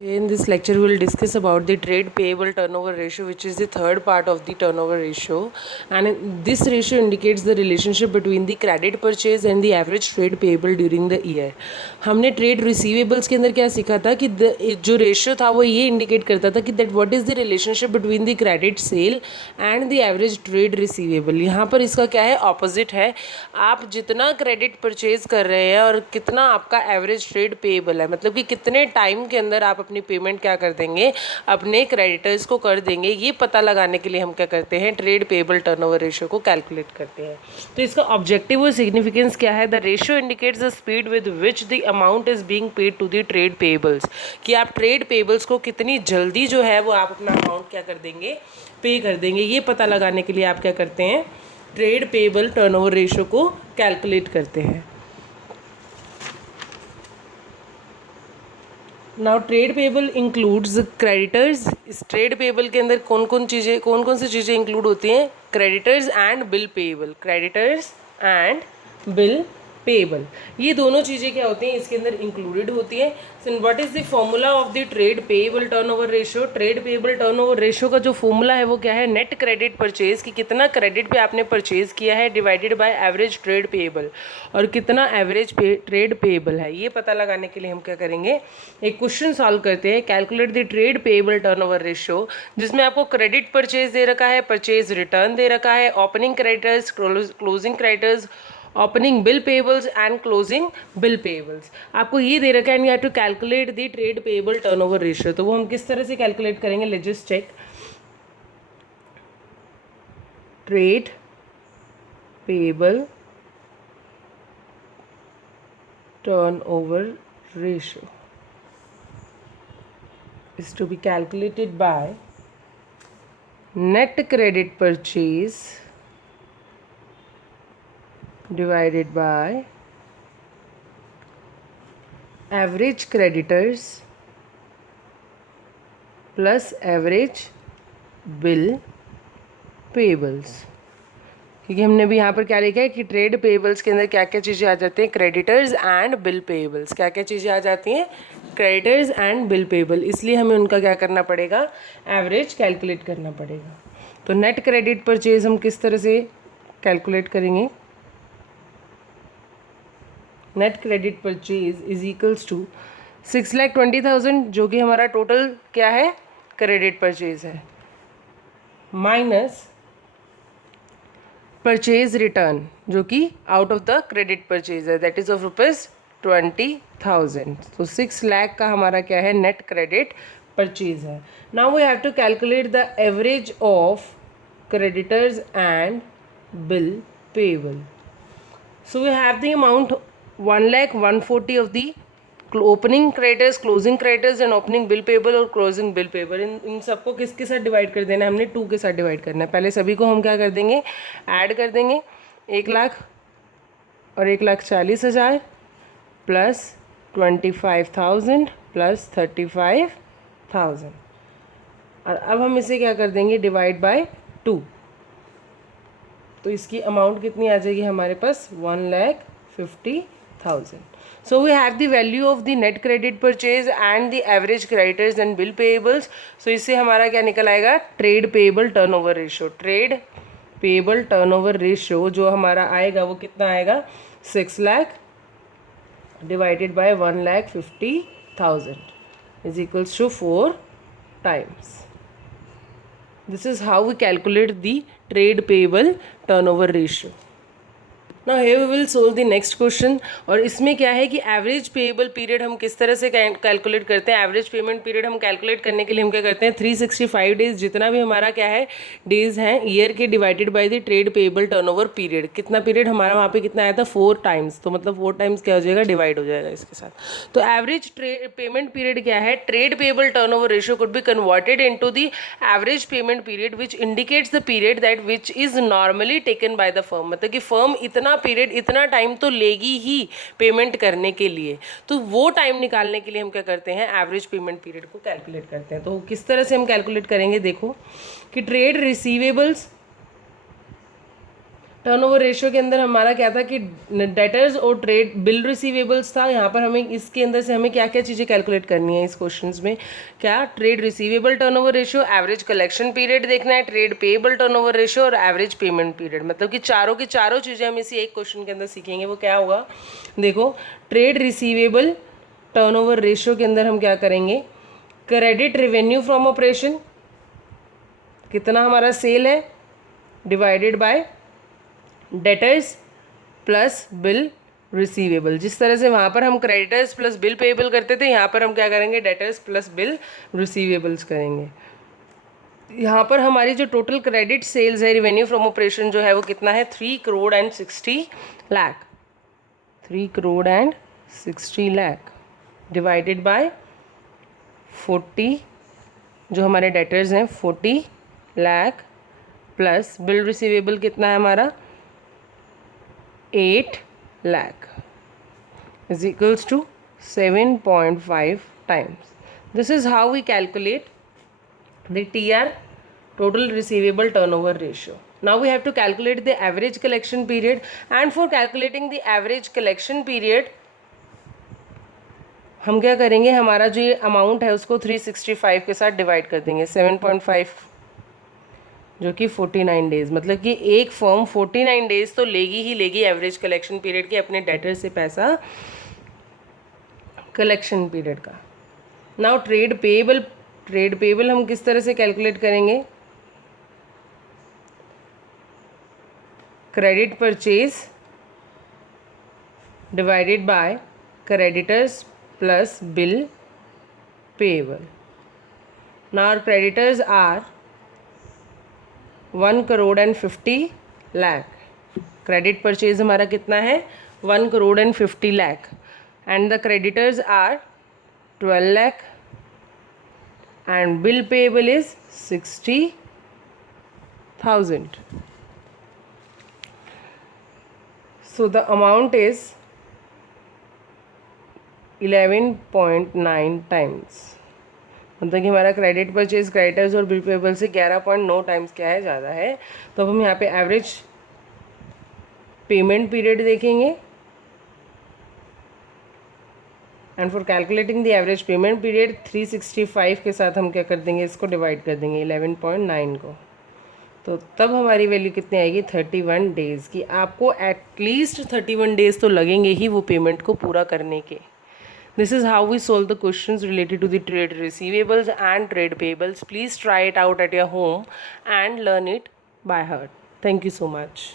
In this lecture, we will discuss about the trade payable turnover ratio, which is the third part of the turnover ratio. And this ratio indicates the relationship between the credit purchase and the average trade payable during the year. हमने trade receivables के अंदर क्या सीखा था कि जो ratio था वो ये इंडिकेट करता था कि that what is the relationship between the credit sale and the average trade receivable. यहाँ पर इसका क्या है, ऑपोजिट है. आप जितना क्रेडिट परचेज कर रहे हैं और कितना आपका एवरेज ट्रेड पेएबल है, मतलब कि कितने टाइम के अंदर आप अपनी पेमेंट क्या कर देंगे, अपने क्रेडिटर्स को कर देंगे, ये पता लगाने के लिए हम क्या करते हैं, ट्रेड पेएबल टर्नओवर रेशियो को कैलकुलेट करते हैं. तो इसका ऑब्जेक्टिव और सिग्निफिकेंस क्या है? The ratio indicates the speed with which the amount is being paid to the trade payables, कि आप ट्रेड पेएबल्स को कितनी जल्दी जो है वो आप अपना अमाउंट क्या कर देंगे, पे कर देंगे. ये पता लगाने के लिए आप क्या करते हैं, ट्रेड पेएबल टर्नओवर रेशियो को कैलकुलेट करते हैं. Now trade payable includes creditors. इस ट्रेड पेएबल के अंदर कौन कौन सी चीज़ें इंक्लूड होती हैं? Creditors and bill payable. Creditors and bill payable, ये दोनों चीज़ें क्या होती हैं, इसके अंदर इंक्लूडेड होती हैं. So what is the formula of the trade payable turnover ratio? Trade payable turnover ratio का जो फॉर्मूला है वो क्या है, नेट क्रेडिट परचेज, कि कितना क्रेडिट पे आपने परचेज किया है divided by average trade payable, और कितना एवरेज ट्रेड पेएबल है. ये पता लगाने के लिए हम क्या करेंगे, एक क्वेश्चन सॉल्व करते हैं. Calculate the trade payable turnover ratio, जिसमें आपको क्रेडिट परचेज दे रखा है, परचेज रिटर्न दे रखा है, opening creditors, closing creditors, opening bill payables and closing bill payables. आपको ये दे रखा है, and you have to calculate the trade payable turnover ratio. तो वो हम किस तरह से कैलकुलेट करेंगे, let's just check. Trade payable turnover ratio is to be calculated by net credit purchase divided by average creditors plus average bill payables. क्योंकि हमने भी यहाँ पर क्या लिखा है कि ट्रेड पेएबल्स के अंदर क्या क्या चीज़ें आ जाती हैं, क्रेडिटर्स एंड बिल पेएबल्स. क्या क्या चीज़ें आ जाती हैं, क्रेडिटर्स एंड बिल पेएबल. इसलिए हमें उनका क्या करना पड़ेगा, एवरेज कैलकुलेट करना पड़ेगा. तो नेट क्रेडिट परचेज हम किस तरह से कैलकुलेट करेंगे, net credit purchase is equals to 6,20,000 जो कि हमारा टोटल क्या है, क्रेडिट परचेज है, माइनस परचेज रिटर्न जो कि out of the credit purchase है, दैट इज ऑफ ₹20,000. तो 6 लाख का हमारा क्या है, नेट क्रेडिट परचेज है. Now we have to calculate the average of creditors and bill payable. So we have the amount 1,140 of the opening creditors, closing creditors and opening bill payable और closing bill payable. इन सबको किसके साथ divide कर देना है, हमने 2 के साथ डिवाइड करना है. पहले सभी को हम क्या कर देंगे, ऐड कर देंगे. 1 लाख और 1,40,000 प्लस 25,000 प्लस 35,000. और अब हम इसे क्या कर देंगे, डिवाइड बाय 2. तो इसकी अमाउंट कितनी आ जाएगी हमारे पास, 1,50,000. So we have the value of the net credit purchase and the average creditors and bill payables. So इससे हमारा क्या निकल आएगा, trade payable turnover ratio. trade payable turnover ratio जो हमारा आएगा वो कितना आएगा, 6 lakh divided by 1,50,000 is equals to 4 times. This is how we calculate the trade payable turnover ratio. Now here we will solve the next question. और इसमें क्या है कि एवरेज पेएबल पीरियड हम किस तरह से कैलकुलेट करते हैं. एवरेज पेमेंट पीरियड हम कैलकुलेट करने के लिए हम क्या करते हैं, 365 डेज जितना भी हमारा क्या है डेज हैं ईयर के, divided by the trade payable turnover period. कितना पीरियड हमारा वहाँ पे कितना आया था, 4 टाइम्स. तो मतलब 4 टाइम्स क्या हो जाएगा, डिवाइड हो जाएगा इसके साथ. तो एवरेज पेमेंट पीरियड क्या है, trade payable turnover ratio could be converted into the average payment period which indicates the period that which is normally taken by the firm. मतलब कि फर्म इतना पीरियड, इतना टाइम तो लेगी ही पेमेंट करने के लिए. तो वो टाइम निकालने के लिए हम क्या करते हैं, एवरेज पेमेंट पीरियड को कैलकुलेट करते हैं. तो किस तरह से हम कैलकुलेट करेंगे, देखो कि ट्रेड रिसीवेबल्स टर्नओवर रेशियो के अंदर हमारा क्या था कि डेटर्स और ट्रेड बिल रिसीवेबल्स था। यहाँ पर हमें इसके अंदर से हमें क्या क्या चीज़ें कैलकुलेट करनी है इस क्वेश्चंस में, क्या trade receivable turnover ratio, average collection period देखना है, ट्रेड पेएबल टर्नओवर रेशियो और एवरेज पेमेंट पीरियड। मतलब कि चारों की चारों चीज़ें हम इसी एक क्वेश्चन के अंदर सीखेंगे। वो क्या होगा, देखो ट्रेड रिसीवेबल टर्नओवर रेशियो के अंदर हम क्या करेंगे, क्रेडिट रेवेन्यू फ्रॉम ऑपरेशन, कितना हमारा सेल है, divided by debtors plus bill receivable. जिस तरह से वहाँ पर हम क्रेडिटर्स प्लस बिल पेएबल करते थे, यहाँ पर हम क्या करेंगे, डेटर्स प्लस बिल रिसीवेबल्स करेंगे। यहाँ पर हमारी जो टोटल क्रेडिट सेल्स है, रेवेन्यू फ्रॉम ऑपरेशन जो है वो कितना है, 3 crore and 60 lakh, 3 crore and 60 lakh divided by 40, जो हमारे डेटर्स हैं 40 लाख, प्लस बिल रिसीवेबल कितना है हमारा 8 lakh is equals to 7.5 times. This is how we calculate the TR, total receivable turnover ratio. Now we have to calculate the average collection period, and for calculating the average collection period हम क्या करेंगे, हमारा जो ये amount है उसको 365 के साथ डिवाइड कर देंगे, 7.5 जो कि 49 डेज़, मतलब कि एक फर्म 49 डेज़ तो लेगी ही लेगी एवरेज कलेक्शन पीरियड के अपने डेटर से पैसा कलेक्शन पीरियड का। नाउ ट्रेड पेएबल हम किस तरह से कैलकुलेट करेंगे, credit purchase divided by creditors plus bill payable. Now creditors are 1 crore and 50 lakh, credit purchase हमारा कितना है 1 crore and 50 lakh, and the creditors are 12 lakh and bill payable is 60,000. So the amount is 11.9 times, मतलब कि हमारा क्रेडिट परचेज क्रेडिटर्स और bill payable से 11.9 times क्या है, ज़्यादा है। तो अब हम यहाँ पे एवरेज पेमेंट पीरियड देखेंगे, and for calculating the average payment period 365 के साथ हम क्या कर देंगे, इसको डिवाइड कर देंगे 11.9 को, तो तब हमारी वैल्यू कितनी आएगी, 31 डेज़ की। आपको एटलीस्ट 31 डेज़ तो लगेंगे ही वो पेमेंट को पूरा करने के। This is how we solve the questions related to the trade receivables and trade payables. Please try it out at your home and learn it by heart. Thank you so much.